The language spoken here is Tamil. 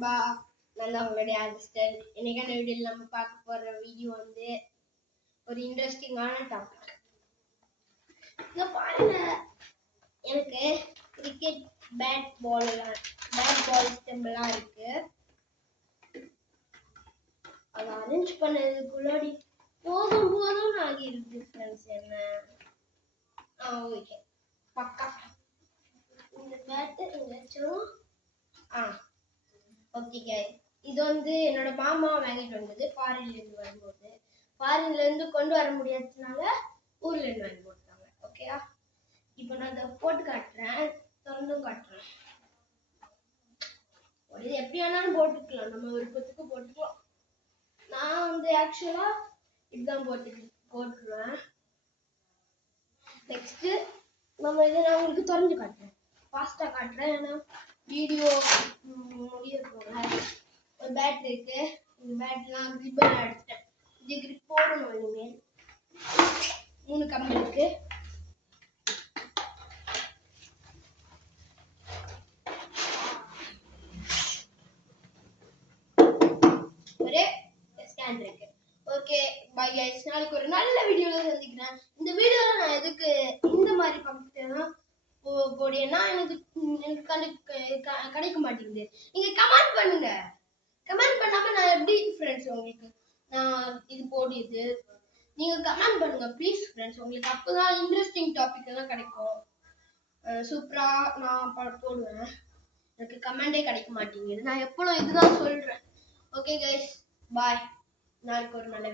நண்பா, நான் தான் உங்களுடைய அசிஸ்டன்ட். இன்னைக்கான வீடியோவில் நம்ம பார்க்க போற வீடியோ வந்து ஒரு இன்ட்ரெஸ்டிங்கான டாபிக். இங்க பாருங்க, எனக்கு கிரிக்கெட் பேட் பால் ஸ்டெம்பெல்லாம் இருக்கு. அதை அரேஞ்ச் பண்ணதுக்குள்ளாடி போதும் ஆகிருக்கு ஃப்ரெண்ட்ஸ். என்ன ஓகே, பக்கா இந்த பேட்டு இங்க வச்சோம். ஓகே गाइस, இது வந்து என்னோட மாமா வாங்கிட்டு வந்தது. ஃபாரின்ல இருந்து கொண்டு வர முடியாததுனால ஊர்ல இருந்து வாங்கி போட்டாங்க. ஓகேயா, இப்போ நான் அதை போட்டு காட்டுறேன், திறந்து காட்டுறேன். ஒரு எப்படி வேணாலும் போட்டுக்கலாம், நம்ம விருப்பத்துக்கு போட்டுக்கலாம். நான் வந்து ஆக்சுவலா இதுதான் போட்டுருவேன். நெக்ஸ்ட் நம்ம இதை நான் உங்களுக்கு திறந்து காட்டுறேன், ஃபாஸ்டா காட்டுறேன். ஏன்னா வீடியோ முடிய போல. ஒரு பேட் இருக்கு, இந்த பேட்லாம் கிரிப்பர் அடிச்சிட்டேன். இது கிரிப் போடணும். இனிமேல் 3 கம்பி இருக்கு. ஒரே ஸ்டாண்ட் இருக்கு. ஓகே பை गाइस, நாளைக்கு ஒரு நல்ல வீடியோல சந்திக்கிறேன். இந்த வீடியோல நான் எதுக்கு இந்த மாதிரி பண்றேன்னா போடினா எனக்கு கிடைக்க மாட்டேங்குது. நீங்க கமெண்ட் பண்ணுங்க. கமெண்ட் பண்ணாம நான் எப்படி ஃப்ரெண்ட்ஸ் உங்களுக்கு நான் இது போடுது? நீங்க கமெண்ட் பண்ணுங்க ப்ளீஸ் ஃப்ரெண்ட்ஸ். உங்களுக்கு அப்பதான் இன்ட்ரெஸ்டிங் டாபிக் எல்லாம் கிடைக்கும். சூப்பரா நான் போடுவேன். எனக்கு கமெண்டே கிடைக்க மாட்டேங்குது. நான் எப்பவும் இதுதான் சொல்றேன். ஓகே गाइस, பாய். நாளைக்கு ஒரு நல்ல